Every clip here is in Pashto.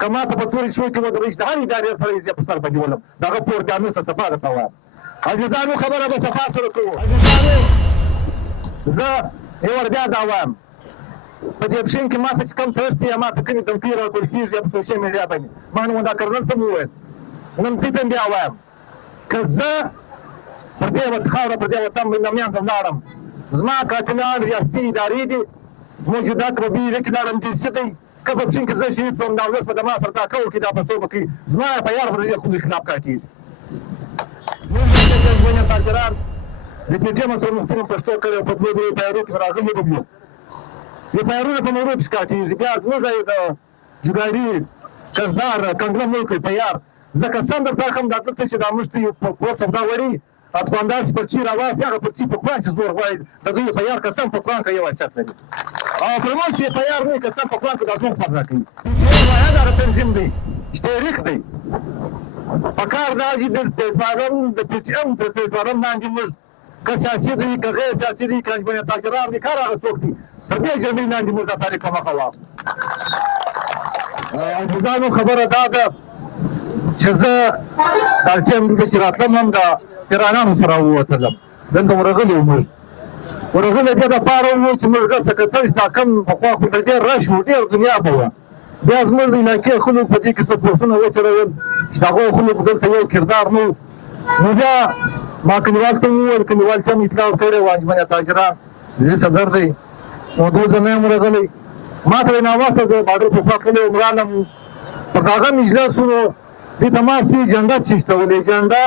که ما ته په تورې شوي کې ودرېږي د هرې ادارې سره یې زه په سر باندې ولم د هغه پور دانه څه صفا درته وایم عزیزانو خبره به صفا سره کوو عزیزانو زه یو ور بیا دا وایم په دې پښین کې ما ته چې کوم ترست یا ما ته کومې دمکې راکول کېږي یا په سوشل میډیا باندې ما نن دا کرنل ته مې وویل نن دې ته بیا وایم که زه پر دې خاوره پر دې وطن باندې منځه ولاړم زما کاتلان ریاستي ادارې دي موجوده کبابي کې لاړم دې څه دی که په پښین کې زه شهید شوم دا ولس به د ما سره تا کول کړي دا پښتو به کوي زما په یار به د دې خونې خلاف کار کېږي موږ د ژوند تاجران د پي ټي ایم سره مختلف پښتو کړی په دوه دوه پیارو کې راغلي به یو د پیارونو په موضوع پسې کار کېږي بیا زموږ د جوګاري کزدار کنګله ملک په یار ځکه سم درته ښم دا دلته چې دا موږ ته یو کور سودا وړي افغاندار چې پرچي راواسي هغه پرچي په قرآن چې زور غواړي د دوی په یار قسم په قرآن کې یو حیثیت لري او پر موږ چې په یار نه قسم په قرآن کې دا زور فرق راکوي چې واحد هغه تنظیم دی چې تاریخ دی په کار دا چې د پلټفارم د پي ټي ایم د پلټفارم باندې موږ که سیاسي دي که غیر سیاسي دي که ژبني تاجران دي کار هغه څوک دي پر دې جرمې لاندې موږ د تاریخ په مخه ولاړ عزیزانو خبره دا ده چې زه دا ټیم دلته چې راتلم هم د پیرانانو سره ووتلم دلته ورغلي وو موږ ورغلي دې دپاره وو چې موږ ګس سکرټر چې دا کم پخوا خو تر ډېر رش و ډېر دنیا به وه بیا زموږ د علاقې خلک په دې کې څه پوښتنه وچلول چې د هغو خلکو دلته یو کردار نه و نو بیا ما کلیوال ته وویل کلیوال ته مې اطلاع ورکړې وه انجمن تاجران ځینې صدر دی نو دوه ځله یم ورغلی ما ته ناوخته زه بادر پخوا تللی وم رالم پر هغه مجلس و دې ته ما څه ایجنډه چیشتولې ایجنډه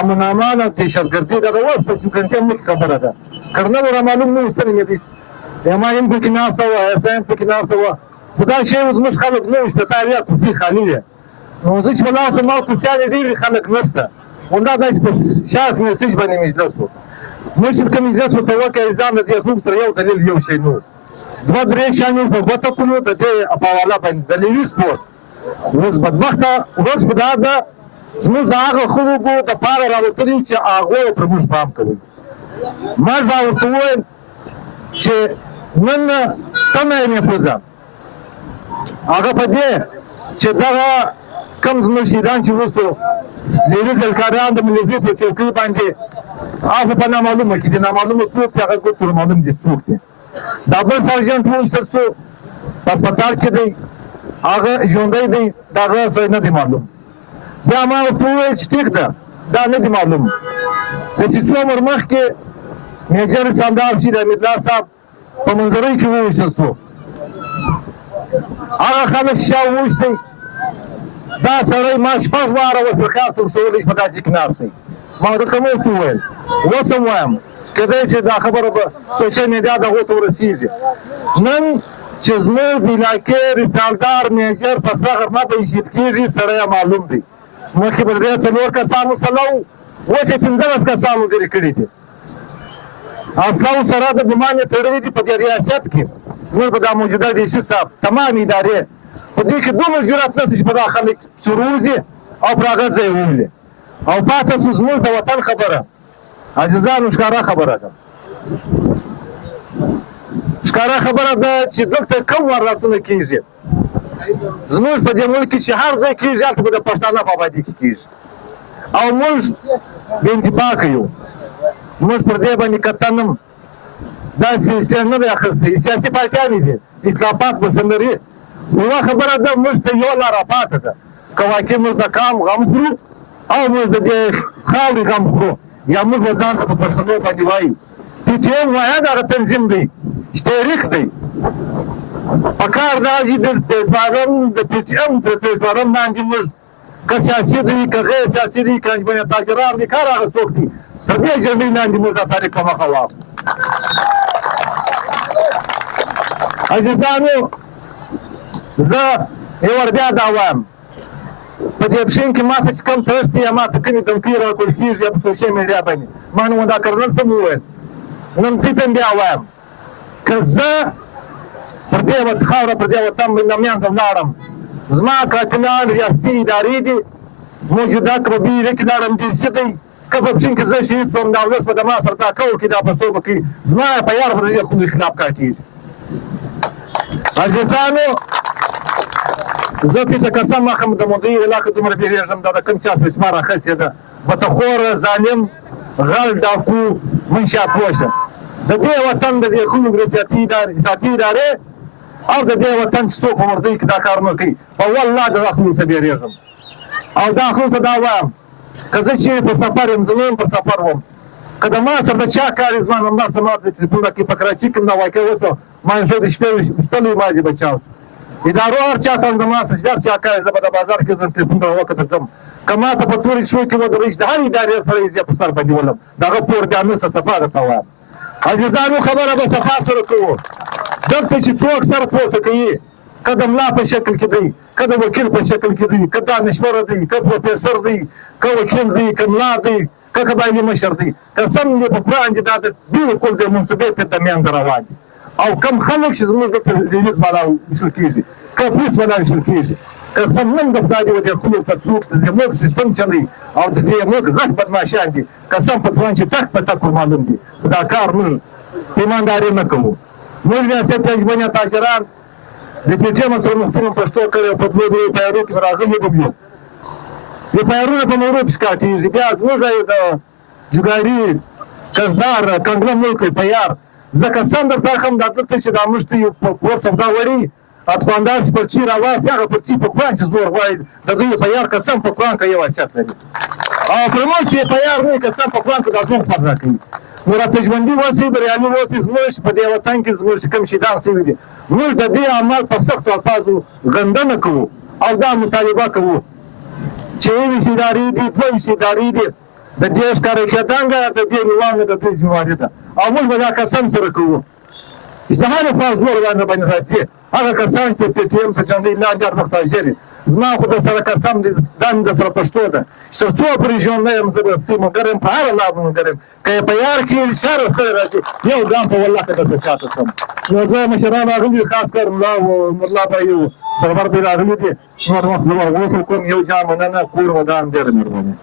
امنامانه دهشتګردي دغه اوس په شوکنتیا ملک خبره ده کرنل را معلوم نه و څه نومېدی ایم آی ایم پکې ناسته وه ایس آی ایم پکې ناسته وه خو دا شی اوس زموږ خلک نه و شته تا بیا کوڅې خالي وې نو زه چې په لاس وم ما کوڅیانې ډېرې خلک نسته همدا داسې په شاک میسج باندې مجلس و موږ چې کوم مجلس ورته وکړی ځان د دې خلکو سره یو دلیل یو شی نه و دوه درې شیان مې په ګوته کړو د دې په حواله باندې دلیلي سپوس اوس بدبخته ورځ په دا ده زموږ د هغه خلکو دپاره راوتلي چې هغوی پر موږ پام کوي ما دا ورته وویل چې نن تمه یې مې پوزه هغه په دې چې دغه کم زموږ شهیدان چې وروستو لیري ځلکاران د ملیزې په چوکۍ باندې هغه په نامعلومه کې دي نامعلومه څوک دي هغه ګوتو معلوم دي څوک دي دا بل سرجنټ وایسر څو په هسپتال کې دی هغه ژوندی دی د هغه څه نه دی معلوم بیا ما ورته وویل چې ټیک ده دا نه دی معلوم خو چې څو عمر مخکې میجر سردار چې د حمیدالله صاحب په منظرۍ کې وویشتل څو هغه خلک چې شا وویشتی دا سړی ما شپږ واره وسرکار ترسولی چې په داسې کې ناست دی ما ورته ورته وویل اوس هم وایم کېدای چې دا خبره په سوشل میډیا د هغو ته ورسېږي نن چې زموږ د علاقې رسالدار میجر په سره غرمه به شهید کېږي سړی معلوم دی مخکې به د دې څلور کسان وسله وو اوس یې 15 کسان وګړي کړي دي اسلحو سره د ګمان یې تړلي دي په دې ریاست کې زموږ په دا موجوده ډي سي صاحب تمام ادارې په دې کې دومره جرأت نشته چې په دا خلک سروزي او پر هغه ځای وولي او پاته سو زموږ د وطن خبره عزیزانو ښکاره خبره ده ښکاره خبره ده چې دلته کوم وارداتونه کېږي زموږ په دې ملک کې چې هر ځای کېږي هلته به د پښتانه په آبادي کې کېږي او موږ بې انتفاقه یو موږ پر دې باندې کتنم داسې سټیند نه دی اخیستی سیاسي پارټیانې دي اختلافات به څه لري یوه خبره ده موږ ته یوه لاره پاته ده که واقع موږ د قام غم خورو او موږ د دې خاورې غم خورو یا موږ به ځان ته په پښتنو باندې وایو پي ټي ایم واحد هغه تنظیم دی چې تاریخ دی په کار دا چې د پلټفارم د پي ټي ایم د پلټفارم باندې موږ که سیاسي دي که غیر سیاسي دي که ژبني تاجران دي کار هغه څوک دي تر دې جرمې لاندې موږ د تاریخ په مخه ولاړ عزیزانو زه یو ور بیا دا وایم په دې پښین کې ما ته چې کوم ترست یا ما ته کومې دمکې راکول کېږي یا په سوشل میډیا باندې ما نن دا کرنل ته مې وویل نن دې ته بیا وایم که زه پر دې خاوره پر دې وطن باندې منځه ولاړم زما کاتلان ریاستي ادارې دي موجوده کبابي کې لاړم دې څه دی که په پښین کې زه شهید شوم دا ولس به د ما سره تا کول کړي دا پښتو به کوي زما په یار به د دې خلکو خلاف کار کېږي عزیزانو زه پې ته قسم اخلم د مودې علاقه دومره بېرېږم دا د کوم چا سوچما راخسې ده بتخوره ظالم غل ډاکو منشا پوشه د دې وطن د دې خلکو ذاتي ادارې او د دې وطن چې څوک په مردۍ کې دا کارونه کوي په والله د خلکو څخه بېرېږم او دا خلکو ته دا وایم که زه چې په سفر یم زه هم په سفر وم که د ما سره د چا کار زما همداسې ما د ټلیفون کې په کراچي کې دا واقع وشوه ما یو څو د شپې ویشتلو مازې به چا ادارو هر چا ته د ما سره چې هر چا کار زه به د بازار کې ځم ټلیفون ته وکړه ځم که ما ته په تورې شو کې ودرېږي د هر ادارې سره یې زه په سر باندې ولم د هغه پور بیا نسه صفا درته وایم عزیزانو خبره به صفا سره کوو دلته چې څوک سر پورته کوي که د ملا په شکل کې دی که د وکیل په شکل کې دی که دانشوره دی که پروفیسر دی که وکیل دی که ملا دی که قبایلي مشر دی قسم دې په قرآن دې دا د بالکل د منصوبې په د منځه روان دي او کم خلک چې زموږ دلته ریلیز بالا ویشل کېږي که پولیس بالا ویشل کېږي قسم نن د خدای دې و دې خلکو ته څوک د موږ سیستم چلوي او د دې موږ غټ بدماشان دي قسم په توان چې ټک په ټک معلوم دي دا کار موږ ایمانداري نه کوو موږ ریاست اجمنه تاجران د پی ټي ایم سره محترم پښتو کړی په دوه دوه پیارو کې راغلي وګړو د پیارونو په نورو پسکاټیږي بیا زموږ د جوګاري کزدار کنګله ملک پیار ځکه سم درته ښیم دا دلته چې دا موږ ته یو پور سودا وړي اتخواندار چې پرچي راواسي هغه پرچي په قرآن چې زور غواړي د دوی پیار قسم په قرآن کې یو حیثیت لري او پر موږ چې پیار نه قسم په قرآن کې دا زور فرق راکوي نو را پېژمندي اوسئ بریالي اوسئ زموږ په دې وطن کې زموږ چې کوم شیطان سوي دي موږ د دې عمل په سختو الفاظو غندنه کوو او دا مطالبه کوو چې یوې ادارې دي دوه ادارې دي د دې ښکاره کېدنګه د دې نیوانه د دې ذمهواري ده او موږ به دا قسم سره کوو چې د هر خوا زور باندې راځي هغه کسان چې پی ټي ایم ته جنډۍ لاندې هر وخت حاضر دي زما خو د سره قسم دی دا مې د سره پښتو ده چې تر څو پورې ژوند نه یم زه به پسې ملګری یم په هره لار به ملګری یم که یې په یار کې چا راستلی راځي یو ګام په والله که درته چاته څم نو زه مشران راغلي خاص کر ملا مرلا به یو سرور به راغلي دي نور وخت زه به غوښه کوم یو جام مننه کور ودان ډېره مهرباني